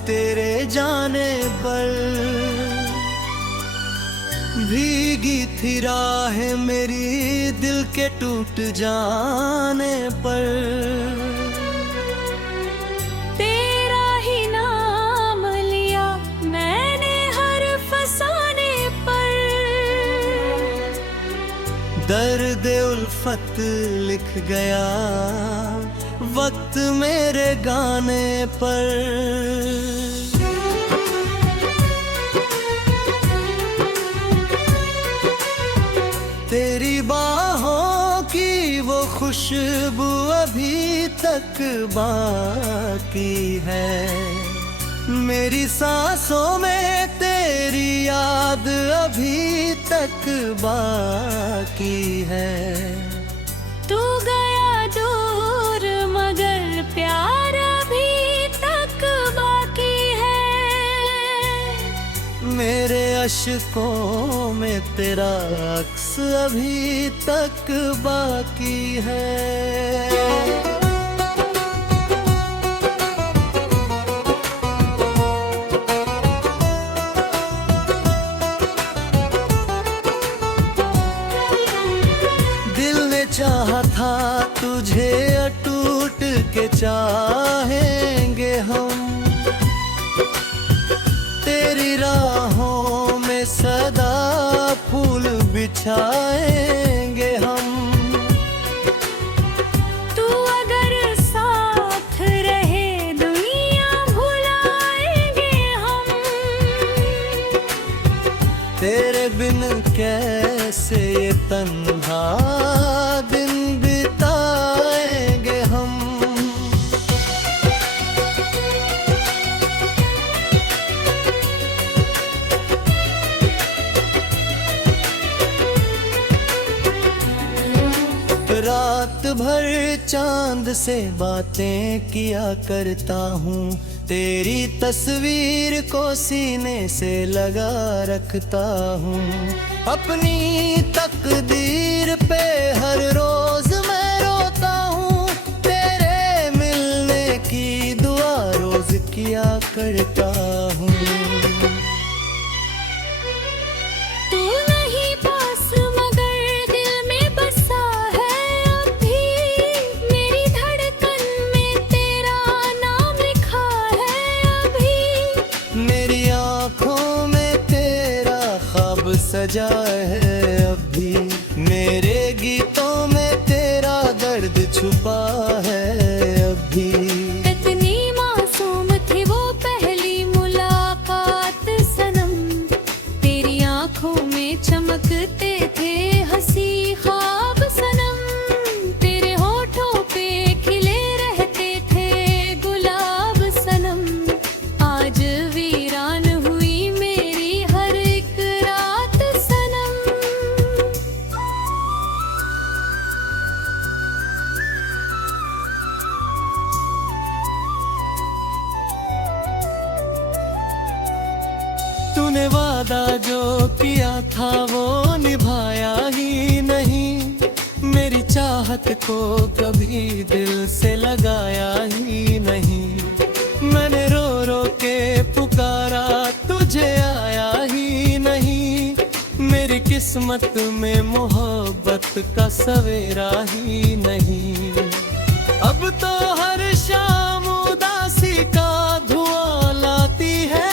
तेरे जाने पर। भीगी थी राहें मेरी दिल के टूट जाने पर। तेरा ही नाम लिया मैंने हर फसाने पर। दर्द उल्फत लिख गया वक्त मेरे गाने पर। तेरी बाहों की वो खुशबू अभी तक बाकी है। मेरी सांसों में तेरी याद अभी तक बाकी है। तू गया दूर मगर प्यार अभी तक बाकी है। मेरे अश्कों में तेरा अक्स अभी तक बाकी है। चाहा था तुझे अटूट के चाहेंगे हम। तेरी राहों में सदा फूल बिछाएंगे हम। तू अगर साथ रहे दुनिया भुलाएंगे हम। तेरे बिन कैसे ये तन्हा दिन बिताएंगे हम। रात भर चांद से बातें किया करता हूँ। तेरी तस्वीर को सीने से लगा रखता हूँ। अपनी तकदीर पे हर रोज मैं रोता हूँ। तेरे मिलने की दुआ रोज किया करता हूँ। तू नहीं पास मगर दिल में बसा है अभी। मेरी धड़कन में तेरा नाम लिखा है अभी। मेरी आँखों में तेरा ख्वाब सजा है अभी। मेरे गीतों में तेरा दर्द छुपा है अभी। कितनी मासूम थी वो पहली मुलाकात सनम। तेरी आंखों में चमकते थे हंसी ख्वाब सनम। तेरे होठों पे खिले रहते थे गुलाब सनम। आज वीरान हुई मेरी हर एक रात सनम। तूने वादा जो किया था वो निभाया ही नहीं। मेरी चाहत को कभी दिल से लगाया ही नहीं। मैंने रो रो के पुकारा तुझे आया ही नहीं। मेरी किस्मत में मोहब्बत का सवेरा ही नहीं। अब तो हर शाम उदासी का धुआं लाती है।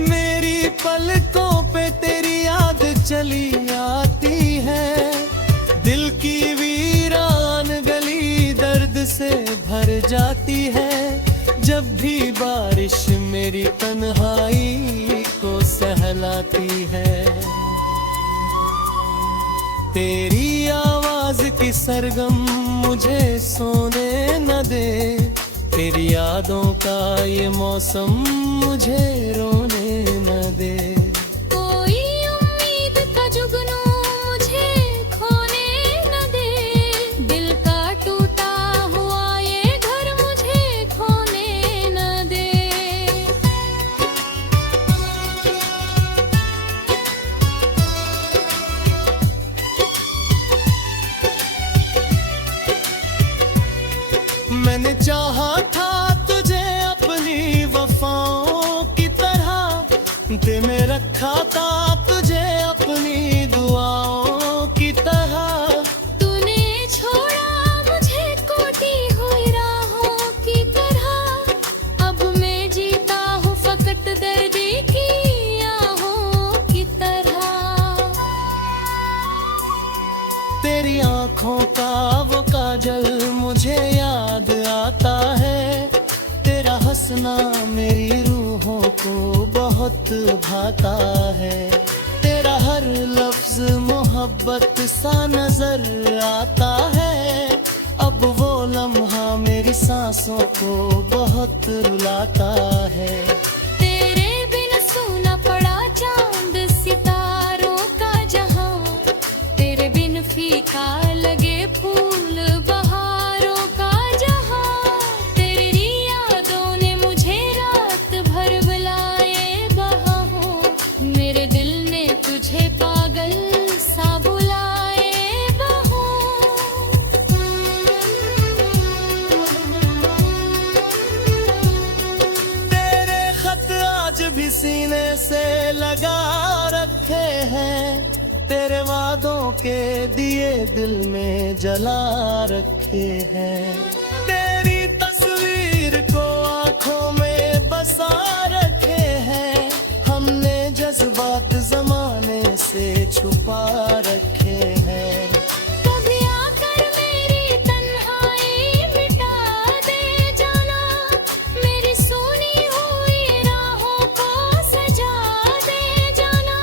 मेरी पलकों पे तेरी याद चली आती है। दिल की वीरान गली दर्द से भर जाती है। जब भी बारिश मेरी तन्हाई को सहलाती है। तेरी आवाज की सरगम मुझे सोने न दे। तेरी यादों का ये मौसम मुझे रोने न दे। कोई उम्मीद का जुगनू मुझे खोने न दे। दिल का टूटा हुआ ये घर मुझे खोने न दे। मैंने चाहा था तुझे अपनी वफाओं दे में रखा था तुझे अपनी दुआओं की तरह। तूने छोड़ा मुझे कोटी हुई राहों की तरह। अब मैं जीता हूँ फकत दर्द की आहों की तरह। तेरी आंखों का वो काजल मुझे याद आता है। तेरा हंसना मेरी रूहों को बहुत भाता है। तेरा हर लफ्ज मोहब्बत सा नजर आता है। अब वो लम्हा मेरी सांसों को बहुत रुलाता है। तेरे बिन सूना पड़ा चांद सितारों का जहां। तेरे बिन फीका लगे फूल बहारों का जहां। तेरी यादों ने मुझे रात भर बुलाए बहाओं। मेरे दिल ने तुझे पागल सा बुलाए तेरे खत आज भी सीने से लगा रखे हैं। तेरे वादों के दिए दिल में जला रखे हैं। तेरी तस्वीर को आंखों में बसा रखे हैं। हमने जज्बात जमाने से छुपा रखे हैं। कभी आकर मेरी तन्हाई मिटा दे जाना। मेरी सुनी हुई राहों को सजा दे जाना।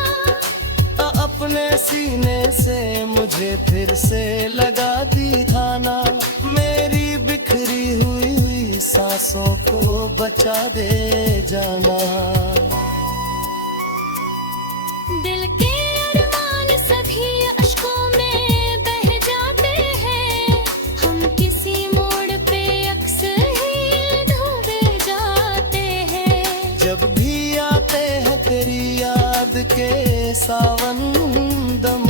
अपने सीने से मुझे फिर से लगा दी थाना। मेरी बिखरी हुई सांसों को बचा दे जाना। दिल के अरमान सभी अश्कों में बह जाते हैं। हम किसी मोड़ पे अक्सर ही डूबे जाते हैं। जब भी आते हैं तेरी याद के सावन दम।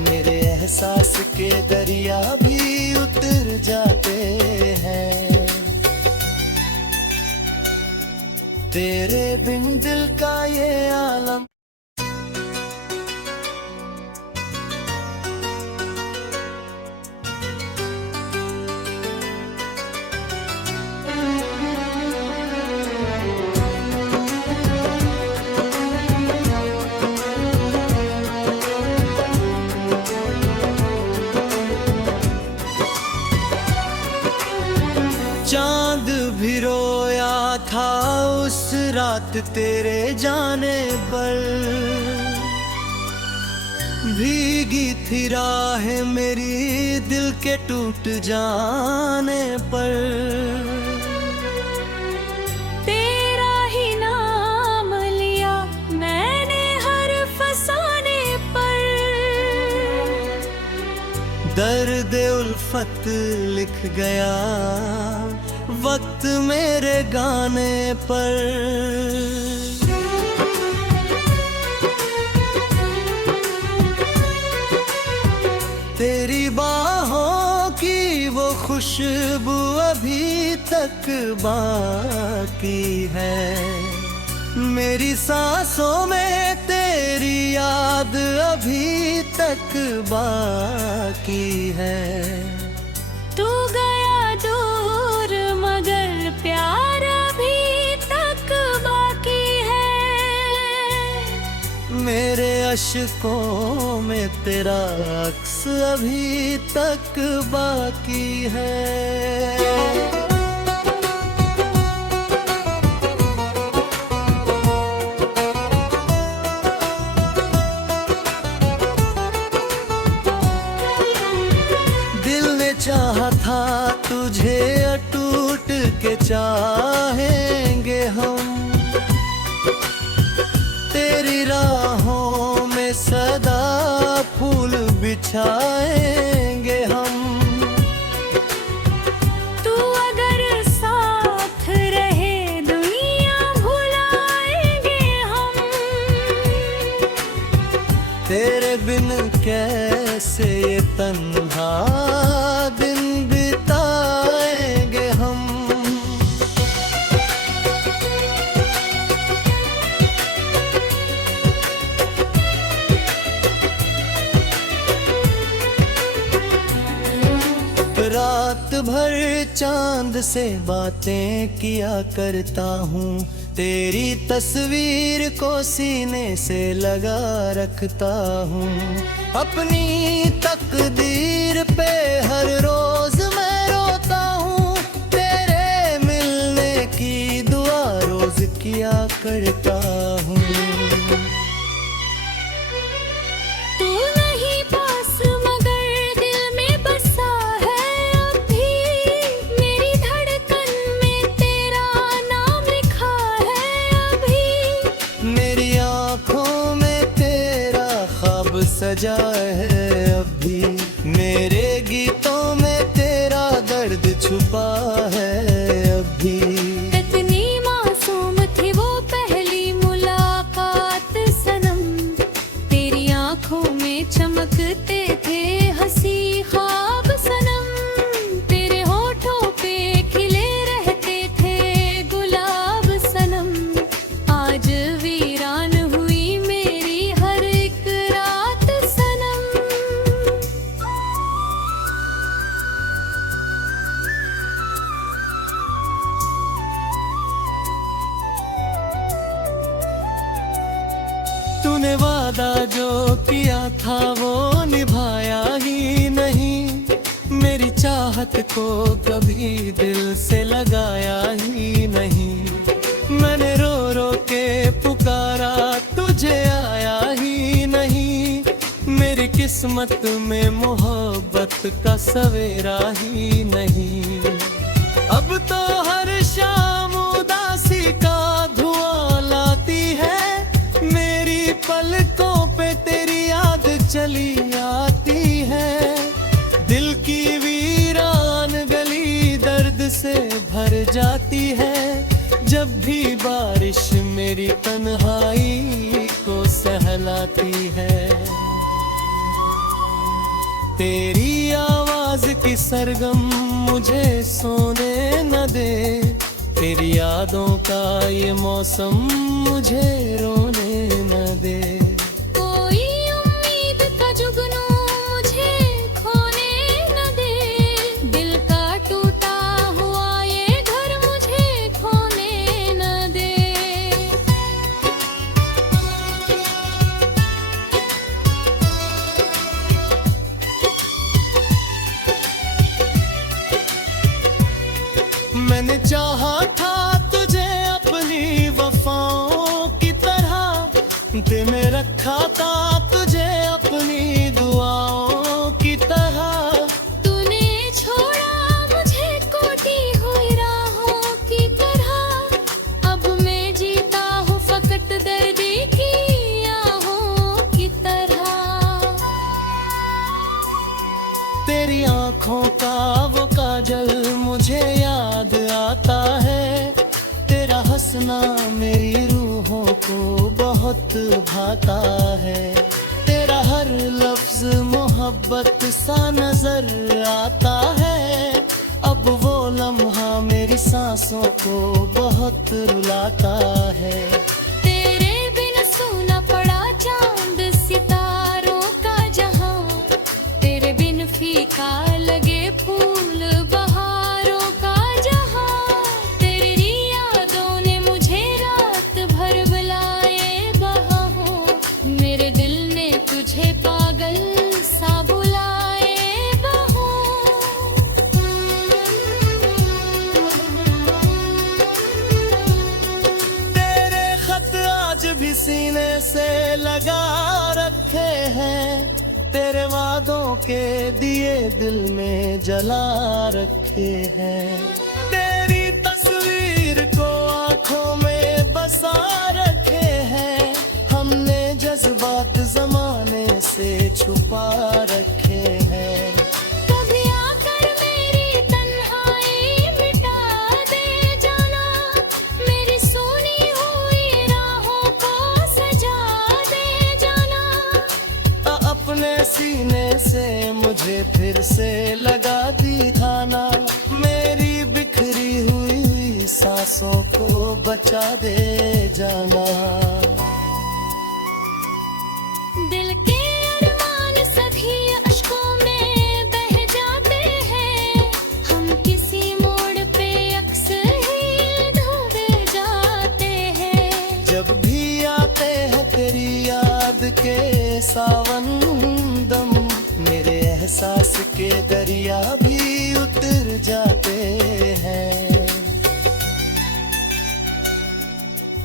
मेरे एहसास के दरिया भी उतर जाते हैं। तेरे बिन दिल का ये आलम। चांद भी रोया था उस रात तेरे जाने पर। भीगी थी राहें मेरी दिल के टूट जाने पर। तेरा ही नाम लिया मैंने हर फसाने पर। दर्द उल्फत लिख गया वक्त मेरे गाने पर। तेरी बाहों की वो खुशबू अभी तक बाकी है। मेरी सांसों में तेरी याद अभी तक बाकी है। तू गया दूर मगर प्यार अभी तक बाकी है। मेरे अश्कों में तेरा अक्स अभी तक बाकी है। चाहा था तुझे अटूट के चाहेंगे हम। तेरी राहों में सदा फूल बिछाएंगे हम। तू अगर साथ रहे दुनिया भुलाएंगे हम। तेरे बिन कैसे ये तन्हा दिन बिताएंगे हम। भर चांद से बातें किया करता हूँ, तेरी तस्वीर को सीने से लगा रखता हूँ। अपनी तकदीर पे हर रोज मैं रोता हूँ, तेरे मिलने की दुआ रोज किया करता हूँ। तू नहीं पास मगर दिल में बसा है अब भी, मेरी धड़कन में तेरा नाम लिखा है अभी। मेरी आँखों में तेरा ख्वाब सजा है अब भी, मेरे गीतों में तेरा दर्द छुपा है अब भी। कितनी मासूम थी वो पहली मुलाकात सनम, तेरी आंखों में चमकते थे हंसी ख्वाब सनम, तेरे होठों पे खिले रहते थे गुलाब सनम। आज वीरान हुई मेरी हर एक रात सनम। तूने वादा जो किया था वो निभाया ही नहीं, मेरी चाहत को कभी दिल से लगाया ही नहीं। मैंने रो रो के पुकारा तुझे आया ही नहीं, मेरी किस्मत में मोहब्बत का सवेरा ही नहीं। अब तो हर शाम उदासी का धुआं लाती है, मेरी पलकों पे तेरी याद चली आती है। दिल की वीरान गली दर्द से भर जाती है, जब भी बारिश मेरी तन्हाई को सहलाती है। तेरी आवाज की सरगम मुझे सोने न दे, तेरी यादों का ये मौसम मुझे रोने न दे। कोई उम्मीद का जुगनू मुझे खोने न दे, दिल का टूटा हुआ ये घर मुझे खोने न दे। मैंने चाहा था तुझे अपनी वफाओं की तरह, दिल में रखा था तुझे अपनी दुआओं की तरह। तूने छोड़ा मुझे कोटी हुई राहों की तरह, अब मैं जीता हूँ फकत दर्दी की आहों की तरह। तेरी आंखों का वो काजल मुझे याद आता है, तेरा हंसना मेरी रूहों को बहुत भाता है। तेरा हर लफ्ज मोहब्बत सा नजर आता है, अब वो लम्हा मेरी सांसों को बहुत रुलाता है। तेरे बिन सूना पड़ा चांद सितारों का जहां, तेरे बिन फीका लगे फूल बहारों का जहां। तेरी यादों ने मुझे रात भर बुलाए बहाओं, मेरे दिल ने तुझे पागल सा बुलाए बहाओं। तेरे खत आज भी सीने से लगा रखे हैं, तेरे वादों के दिए दिल में जला रखे हैं। तेरी तस्वीर को आंखों में बसा रखे हैं, हमने जज्बात जमाने से छुपा रखे हैं। कभी आकर मेरी तन्हाई मिटा दे जाना, मेरी सोनी हुई राहों को सजा दे जाना। अपने सीने से मुझे फिर से लगा दी थाना, मेरी बिखरी हुई सांसों को बचा दे जाना। दिल के अरमान सभी अश्कों में बह जाते हैं, हम तेरी याद के सावन दम, मेरे एहसास के दरिया भी उतर जाते हैं।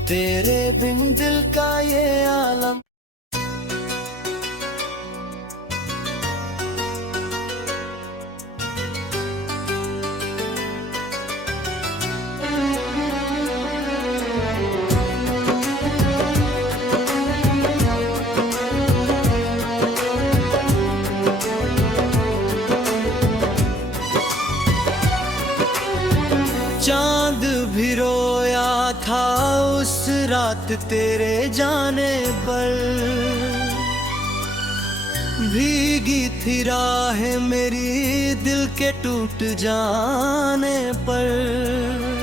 तेरे बिन दिल का ये आलम चांद भी रोया था उस रात तेरे जाने पर, भीगी थी राहें मेरी दिल के टूट जाने पर।